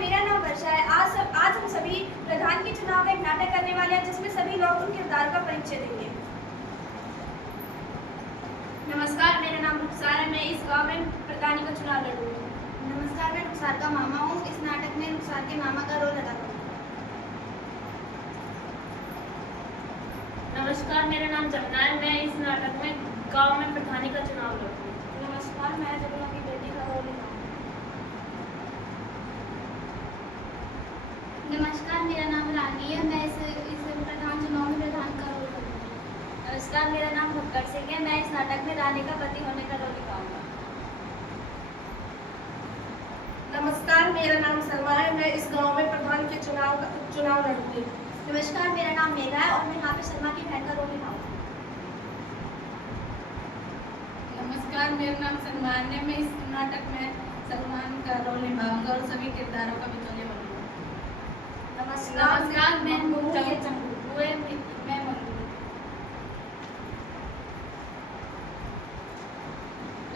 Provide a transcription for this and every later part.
मेरा नाम वर्षा है। आज हम सभी प्रधान के चुनाव का एक नाटक करने वाले हैं, जिसमें सभी लोग उन किरदार का परिचय देंगे। नमस्कार, मेरा नाम रुखसार है। मैं इस गांव में प्रधानी का चुनाव लड़ूंगी। नमस्कार, मैं रुखसार का मामा हूँ। इस नाटक में रुखसार के मामा का रोल अदा करूँगा। नमस्कार, मेरा नाम जमुना है। मैं इस नाटक में गांव में प्रधानी का चुनाव लड़ूंगी। नमस्कार, मैं जमुना की बेटी का रोल निभाऊंगी। नमस्कार, मेरा नाम रानी है। मैं इस प्रधान चुनाव में प्रधान का रोल करूँगी। नमस्कार, मेरा नाम भक्कर सिंह है। मैं इस नाटक में रानी का पति होने का रोल निभाऊंगा। नमस्कार, मेरा नाम सलमा है। मैं इस गांव में प्रधान के चुनाव लड़ूंगी। नमस्कार, मेरा नाम मेघा है और मैं यहाँ पे सलमा की बहन का रोल निभाऊंगी। नमस्कार, मेरा नाम सलमान है। मैं इस नाटक में सलमान का रोल निभाऊंगा और सभी किरदारों का बिचौलिया बनूंगा। नमस्कार, मैं मंगू है।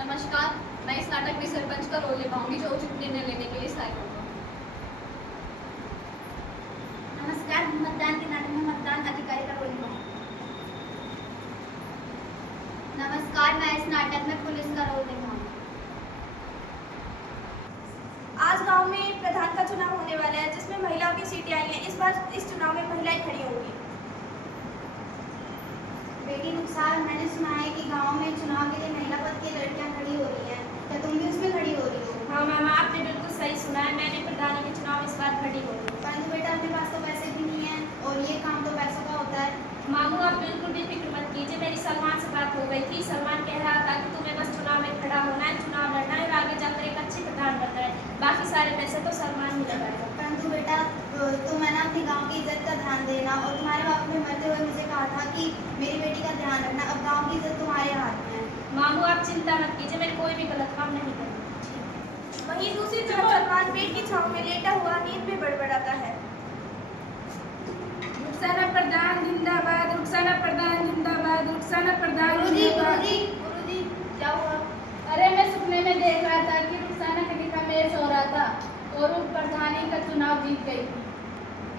नमस्कार, मैं इस नाटक में सरपंच का रोल निभाऊंगी, जो उचित निर्णय लेने के लिए सहायक होगा। नमस्कार, मतदान के नाटक में मतदान अधिकारी का रोल निभाऊंगी। नमस्कार, मैं इस नाटक में पुलिस का रोल निभाऊंगी। आज गांव में प्रधान का चुनाव होने वाला है, जिसमें महिलाओं की सीटें आई हैं। इस बार इस चुनाव में महिलाएं खड़ी होंगी। बेटी रुखसार, मैंने सुना है कि गांव में चुनाव के लिए महिला पद की लड़कियां खड़ी हो रही हैं। क्या तुम भी उसमें खड़ी हो रही हो? हाँ मामा, आपने बिल्कुल सही सुना है। मैंने प्रधानी के चुनाव इस बार खड़ी हो रही हूँ। परंतु बेटा, अपने पास तो पैसे भी नहीं है और ये काम तो पैसों का होता है। मामू, आप बिल्कुल भी फिक्र मत कीजिए। मेरी सलमान से बात हो गई थी। सलमान कह रहा था कि तुम्हें बस चुनाव में खड़ा होना है, चुनाव लड़ना है और आगे जाकर एक अच्छी प्रधान बनना है। बाकी सारे पैसे तो सलमान ही लगाएगा। परंतु बेटा, तुम है ना अपने गांव की इज्जत का ध्यान देना। और तुम्हारे बाप ने मरते हुए मुझे कहा था कि मेरी बेटी का ध्यान रखना। अब गांव की इज्जत तुम्हारे हाथ में है। मामू, आप चिंता मत कीजिए। मैं कोई भी गलत काम नहीं करूँगी। वहीं दूसरी तरफ सलमान पेट की छांव में लेटा हुआ नींद में बड़बड़ाता है। रुखसाना प्रधान जिंदाबाद, रुखसाना प्रधान जिंदाबाद, रुखसाना प्रधान जिंदाबाद। गुरुजी, क्या हुआ? अरे, मैं सपने में देख रहा था कि रुखसाना कभी का मैच हो रहा था और वो प्रधानी का चुनाव जीत गई।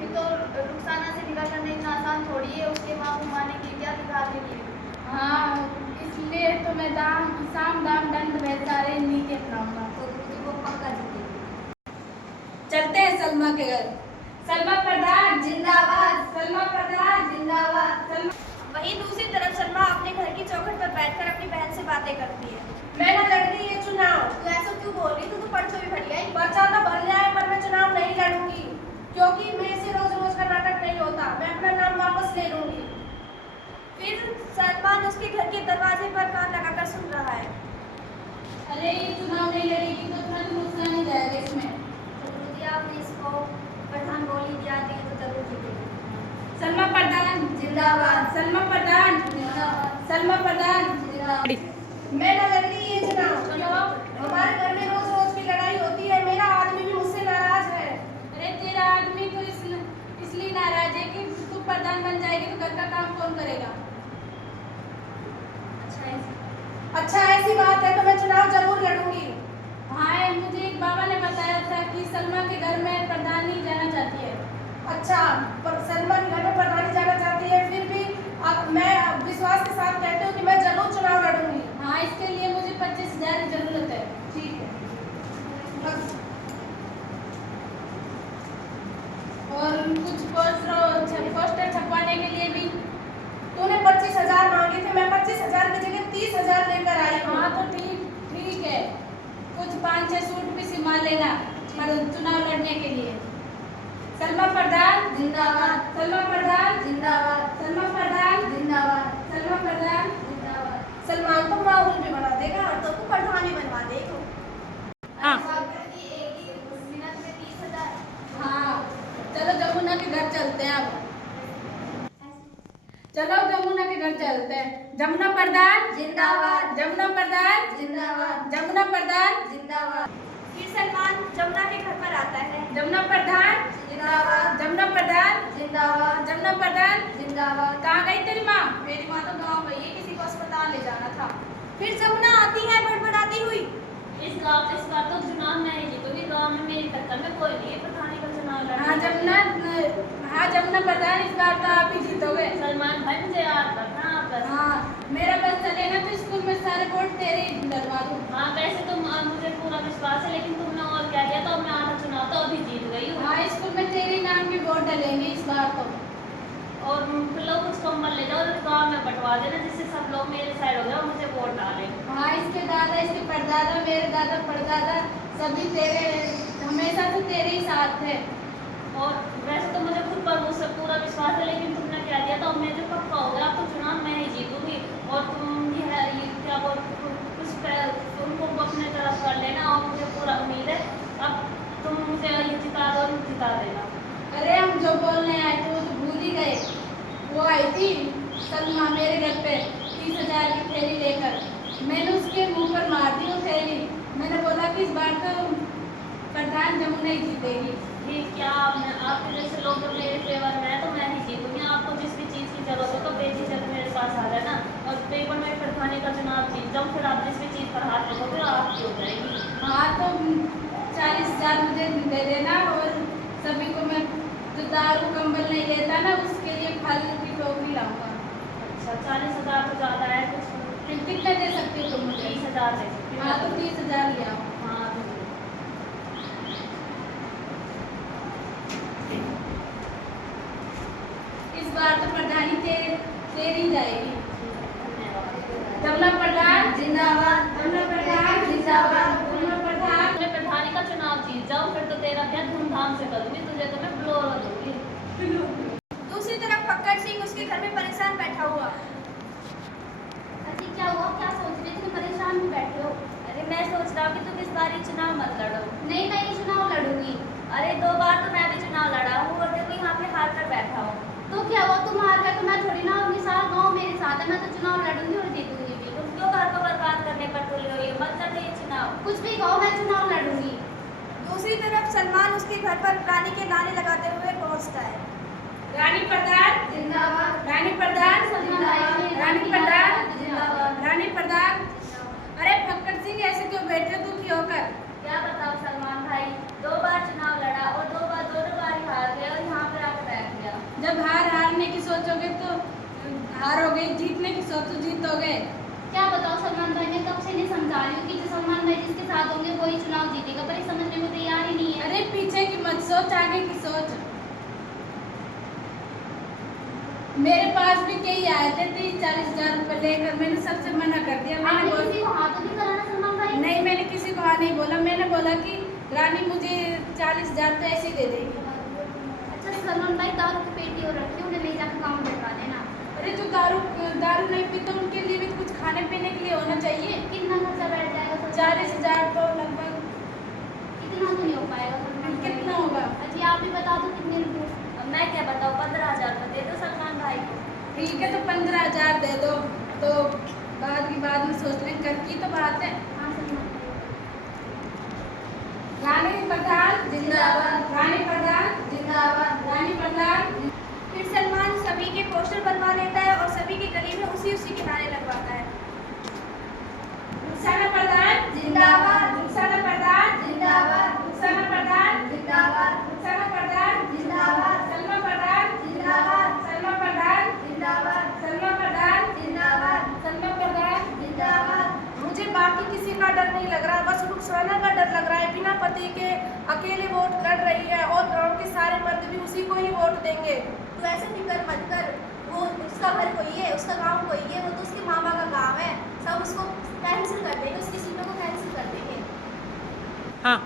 ये तो रुखसाना से निकाह करना इतना आसान थोड़ी है। उसके माँ माने की क्या दिखा देगी? हाँ, इसलिए तो मैं साम दाम दंड बेचारे इन्हीं के अपनाऊंगा। तो गुरुजी वो पक्का जीतेगी। चलते हैं सलमा के घर। सलमा प्रधान जिंदाबाद, सलमा प्रधान जिंदाबाद। वहीं दूसरी तरफ सलमा अपने घर की चौखट पर बैठकर अपनी बहन से बातें करती है। मैं ना लड़ रही है चुनाव। तू ऐसा क्यों बोल रही? तू तो पर्चो भी भर आई। पर्चा तो भर जाए, पर मैं चुनाव नहीं लड़ूंगी, क्योंकि मेरे से रोज रोज का नाटक नहीं होता। मैं अपना नाम वापस ले लूंगी। फिर सलमान उसके घर के दरवाजे पर कान लगाकर सुन रहा है। अरे, ये चुनाव नहीं लड़ेगी तो तुरंत नुकसान ही जाएगा इसमें। तो गुरुजी, आपने इसको प्रधान बोल ही दिया थी तो जरूर जीतेगी। सलमा प्रधान जिंदाबाद, सलमा प्रधान जिंदाबाद, सलमा प्रधान। जिंदाबाद। मैं ना लड़ रही है चुनाव। हमारे घर में रोज रोज की लड़ाई होती है। मेरा आदमी भी मुझसे नाराज है। अरे, तेरा आदमी तो इसलिए नाराज है कि तू प्रधान बन जाएगी तो घर का काम कौन करेगा? अच्छा, ऐसी बात है तो मैं चुनाव जरूर लड़ूंगी। हाँ, मुझे एक बाबा ने बताया था कि सलमा के घर में प्रधानी जाना चाहती है। अच्छा, पर सलमा के घर में प्रधानी जाना चाहती है, फिर भी अब मैं विश्वास के साथ कहती हूँ कि मैं जरूर चुनाव लड़ूंगी। हाँ, इसके लिए मुझे 25,000 की जरूरत है। ठीक है। और कुछ पोस्टर छपवाने के लिए भी तूने 25,000 मांगे थे। मैं 25,000 की जगह 30,000 लेकर आई हूँ। हाँ, तो ठीक है। कुछ 5-6 सूट भी सिलवा लेना चुनाव लड़ने के लिए। सलमा प्रधान जिंदाबाद, सलमा प्रधान जिंदाबाद, सलमा प्रधान जिंदाबाद, सलमा प्रधान। जिंदाबाद। सलमान को माहौल भी बना देगा और तो को प्रधान भी बनवा देगा। हाँ। एक ही मिनट में 30,000। हाँ, चलो जमुना के घर चलते हैं। अब चलो जमुना के घर चलते हैं। जमुना प्रधान जिंदाबाद, जमुना प्रधान जिंदाबाद, जमुना प्रधान जिंदाबाद। फिर सलमान जमुना के घर पर आता है। जमुना प्रधान जिंदाबाद, जमुना प्रधान जिंदाबाद, जमुना प्रधान। जिंदाबाद। कहाँ गई तेरी माँ? मेरी माँ तो गाँव गई है, किसी को अस्पताल ले जाना था। फिर जमुना आती है बड़बड़ाती हुई। इस बार तो चुनाव मैं ही जीतूंगी। गाँव में मेरी टक्कर में कोई नहीं है। जमुना प्रधान, इस बार तो आप ही जीतोगे। सलमान भाई मुझे याद रखना आप बस। हाँ, मेरा बस चलेगा तो स्कूल में सारे वोट तेरे ही डलवा दूँ। हाँ वैसे तो मुझे पूरा विश्वास है, लेकिन तुमने और क्या दिया, तो मैं आधा चुनाव तो अभी जीत गई हूँ। हाँ, स्कूल में तेरे नाम के वोट डलेंगे इस बार तो। और लोग कुछ कम्बल ले जाओ और गाँव में बंटवा देना, जिससे सब लोग मेरे साइड हो गए और मुझे वोट डालें। हाँ, इसके दादा, इसके परदादा, मेरे दादा परदादा सभी तेरे, हमेशा से तेरे ही साथ थे। और वैसे तो मुझे खुद पर मुझसे पूरा विश्वास है, लेकिन तुमने क्या दिया, तो अब मुझे पक्का हो गया, अब तो चुनाव मैं ही जीतूंगी। और तुम ये क्या बोल उनको अपने तरफ कर लेना, और मुझे पूरा उम्मीद है अब तुम मुझे ये जिता दो, जिता देना। अरे हम जो बोलने आए थे वो तो भूल ही गए। वो आई थी सलमा मेरे घर पे 30,000 की थैली लेकर, मैंने उसके मुंह पर मार दी वो थैली। मैंने बोला कि इस बार तो प्रधान जमुना ही जीतेगी। ये क्या आपके जैसे लोग जब मेरे फेवर में है तो मैं ही जीतूंगी। आपको जिस भी चीज़ की जरूरत हो तो बेझिझक मेरे पास आ जाना, और पेपर में प्रधानी का चुनाव जीत जाऊँ, फिर आप जिस भी चीज़ पर हाथ रखोगे आपकी हो जाएगी। हाँ, तो 40,000 मुझे दे देना, और सभी को मैं जो दारू कंबल नहीं लेता ना उसके लिए फल की टोकरी लाऊंगा। अच्छा 40,000 तो ज़्यादा है, कुछ कितने दे सकती हो तुम मुझे? 30,000 दे सकती हूँ। हाँ, तो 30,000 ले आओ। हाँ इस बार तो प्रधानी तेरी जाएगी। धन्यवाद। जमुना प्रधान जिंदाबाद, जमुना प्रधान जिंदाबाद, जमुना प्रधान। मैं प्रधानी का चुनाव जीत जाऊँ फिर तो तेरा ब्याह धूमधाम से करूँगी, तुझे तो मैं ब्लोर दूंगी। दूसरी तरफ फक्कड़ सिंह उसके घर में परेशान बैठा हुआ। अजी क्या हुआ, क्या सोच रहे थे, परेशान भी बैठे हो? अरे मैं सोच रहा हूँ कि तुम इस बार ही चुनाव मत लड़ो। नहीं, मैं ये चुनाव लड़ूंगी। अरे 2 बार तो मैं भी चुनाव लड़ा हूँ और देखो यहाँ पे हार कर बैठा हूँ। तो क्या हुआ, तुम हार गए तो मैं थोड़ी ना, अपनी सारा गांव मेरे साथ है, मैं तो चुनाव लड़ूंगी और जीतूंगी भी। तुम क्यों घर को बर्बाद करने पर तुल रही हो, मत लड़ो ये चुनाव। कुछ भी कहो, मैं चुनाव लड़ूंगी। दूसरी तरफ सलमान उसके घर पर रानी के गाने लगाते हुए पहुंचता है। रानी प्रधान जिंदाबाद, रानी प्रधान जिंदाबाद, रानी प्रधान जिंदाबाद। रानी प्रधान। अरे फक्कड़ सिंह ऐसे क्यों बैठे हो दुखी होकर? क्या बताओ सलमान भाई, 2 बार चुनाव लड़ा और दोनों बार ही हार गए और यहाँ पे आकर बैठ गया। जब हारने की सोचोगे तो हारोगे, जीतने की सोचो जीतोगे। क्या बताओ सलमान भाई, मैं कब से नहीं समझा रही हूँ कि जो सलमान भाई जिसके साथ होंगे वही चुनाव जीतेगा, पर ये समझने को तैयार ही नहीं है। अरे पीछे की मत सोच, आगे की सोच। मेरे पास भी कई आए थे 30-40,000 रुपए लेकर, मैंने सबसे मना कर दिया। मैंने आपने बोला किसी को हाथ तो नहीं कराना सलमान भाई? नहीं, मैंने किसी को हाँ नहीं बोला। मैंने बोला कि रानी मुझे 40,000 तो ऐसे ही दे देगी। अच्छा सलमान भाई, दारू की पेटी और रखी, उन्हें ले जाकर गाँव में बैठा देना। अरे जो दारू नहीं पीते उनके लिए भी कुछ खाने पीने के लिए होना चाहिए। कितना खर्चा बैठ जाएगा सलमान भाई? 40,000 तो लगभग इतना तो नहीं हो पाएगा सलमान भाई। कितना होगा? अजी आप भी बता दो कितने रुपये। अब मैं क्या बताऊँ, 15,000 रुपये दे दो सलमान भाई को। ठीक है, तो 15,000 दे दो, तो बाद में सोच लें, कर की तो बात है। हाँ सलमान भाई। रानी प्रधान जिंदाबाद, रानी प्रधान जिंदाबाद, रानी प्रधान। फिर सलमान सभी के पोस्टर बनवा लेता है और सभी की गली में उसी के गाने लगवाता है। रुखसाना प्रधान जिंदाबाद, रुखसाना प्रधान जिंदाबाद, रुखसाना प्रधान जिंदाबाद, रुखसाना प्रधान जिंदाबाद, सलमा प्रधान जिंदाबाद, सलमा प्रधान जिंदाबाद, सलमा प्रधान जिंदाबाद, सलमा प्रधान जिंदाबाद। मुझे बाकी किसी का डर नहीं लग रहा, बस रुखसाना का डर लग रहा है। बिना पति के अकेले वोट लड़ रही है और गांव के सारे मर्द भी उसी को ही वोट देंगे। तू ऐसे फिक्र मत कर, वो उसका घर कोई है, उसका गांव कोई है, वो तो उसके मामा का गांव है। सब उसको कैंसिल कर देंगे, उसकी सीटों को कैंसिल कर देंगे। हाँ,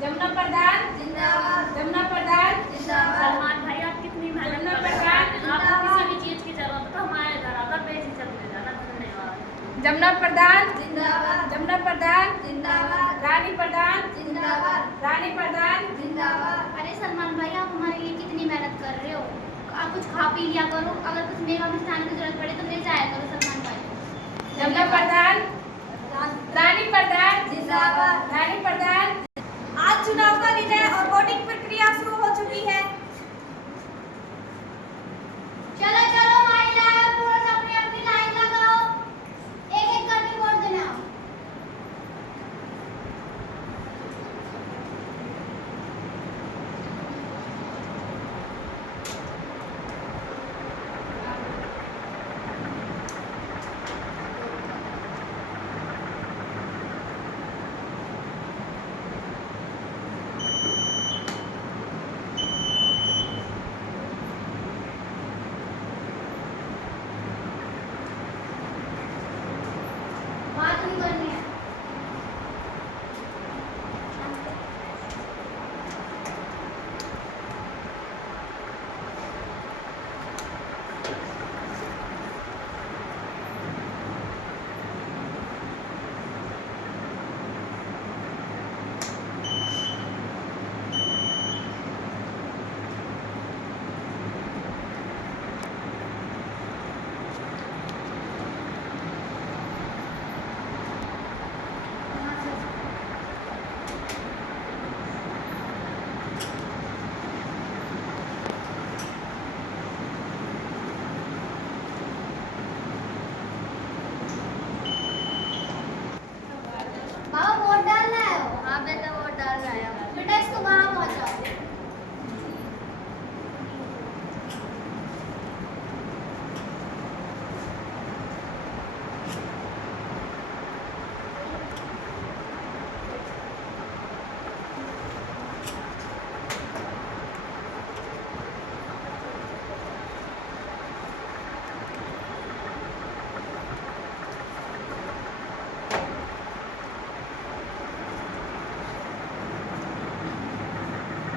जमुना प्रधान जिंदाबाद, जमुना प्रधान जिंदाबाद। सलमान भाई आप कितनी मेहनत जमुना कर रहे प्रधान हो, आपको किसी भी चीज़ की जरूरत हो तो हमारे घर आकर बेझिझक ले जाना। धन्यवाद। जमुना प्रधान जिंदाबाद, जमुना प्रधान जिंदाबाद, रानी प्रधान जिंदाबाद, रानी प्रधान जिंदाबाद। अरे सलमान भाई, आप हमारे लिए कितनी मेहनत कर रहे हो, आप कुछ खा पी लिया करो, अगर कुछ मेवा मिष्ठान की जरूरत पड़े तो ले जाया करो सलमान भाई। जमुना प्रधान रानी प्रधान जिंदाबाद, रानी प्रधान। आज चुनाव का दिन है और वोटिंग प्रक्रिया शुरू हो चुकी है। चलो चलो महिलाएं पुरुष अपनी अपनी लाइन लगाओ, एक एक करके वोट देना।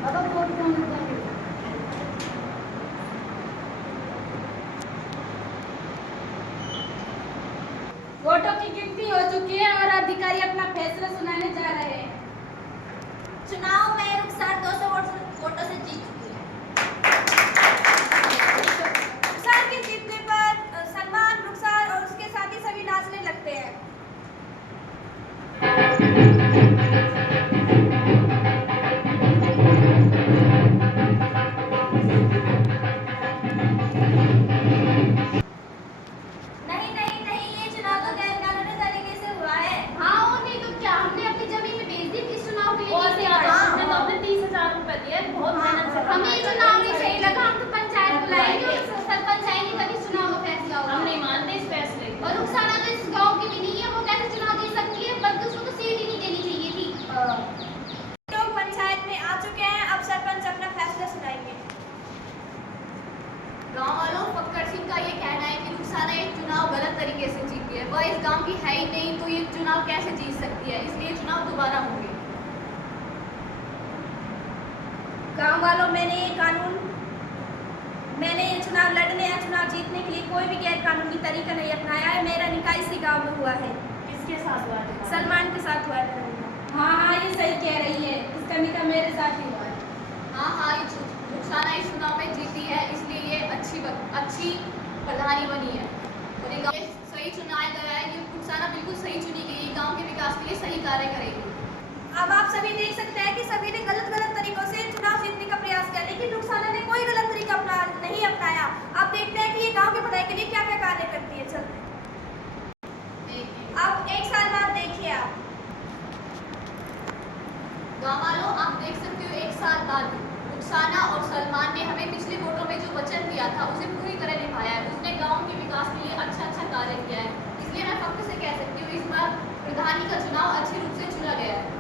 अब वोट कौन देंगे? वोटों की गिनती हो चुकी है और अधिकारी अपना फैसला सुनाने जा रहे हैं। चुनाव में रुखसार 200 वोटों से जीत चुकी है। रुखसार के जीतने पर सलमान, रुखसार और उसके साथी सभी नाचने लगते हैं। नहीं नहीं नहीं, ये चुनाव तो गैरकानूनी तरीके से हुआ है। हाँ और नहीं तो क्या, हमने अपनी जमीन में बेच दी किस चुनाव के लिए? और किसी क्या, का? हमने तो अपने 30,000 रुपए दिए, बहुत मेहनत से हमें ये चुनाव नहीं सही लगा, हम तो पंचायत बुलाएंगे और सरपंच आएंगे तभी चुनाव का फैसला होगा। हम नहीं मानते इस फैसले को। और रुखसाना तो इस गांव की भी नहीं है, वो कैसे चुनाव जीत सकती है? बल्कि उसको तो सीट ही नहीं देनी चाहिए थी। लोग पंचायत में आ चुके हैं, अब सरपंच अपना फैसला सुनाएंगे। गांव वालों, फक्कर सिंह का ये कहना है कि रुखसाना ये चुनाव गलत तरीके से जीती है। वह इस गांव की है ही नहीं, तो ये चुनाव कैसे जीत सकती है? इसलिए चुनाव दोबारा होंगे। गांव वालों, मैंने ये चुनाव लड़ने या चुनाव जीतने के लिए कोई भी गैर कानूनी तरीका नहीं अपनाया है। मेरा निकाह इसी गांव में हुआ है। किसके साथ हुआ था? सलमान के साथ हुआ है। हाँ हाँ ये सही कह रही है, इसका निकाह मेरे साथ ही हुआ है। हाँ, ये रुखसाना इस चुनाव में जीती है, इसलिए ये अच्छी प्रधानी बनी है। और ये गाँव सही चुनाया गया है। ये रुखसाना बिल्कुल सही चुनी गई है, गाँव के विकास के लिए सही कार्य करेगी। अब आप सभी देख सकते हैं कि सभी ने गलत तरीकों से चुनाव जीतने का प्रयास किया, लेकिन रुखसाना ने कोई गलत तरीका नहीं अपनाया। आप देखते हैं कि ये गांव की भलाई के लिए क्या क्या कार्य करती है। चलते अब 1 साल बाद देखिए आप। गाँव वालों, आप देख सकते हो 1 साल बाद रुखसाना और सलमान ने हमें पिछले वोटों में जो वचन दिया था उसे पूरी तरह निभाया है। उसने गाँव के विकास के लिए अच्छा कार्य किया है। इसलिए मैं फख्र से कह सकती हूँ इस बार प्रधानी का चुनाव अच्छे रूप से चुना गया है।